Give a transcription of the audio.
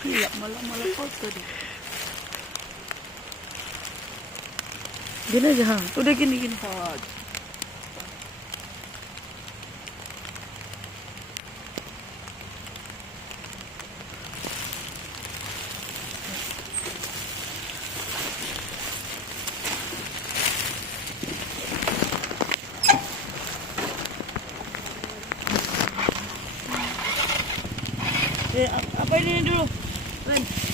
Iya, malah foto deh. Gini aja, ha. Udah gini. Oh. Apa ini dulu? Ren.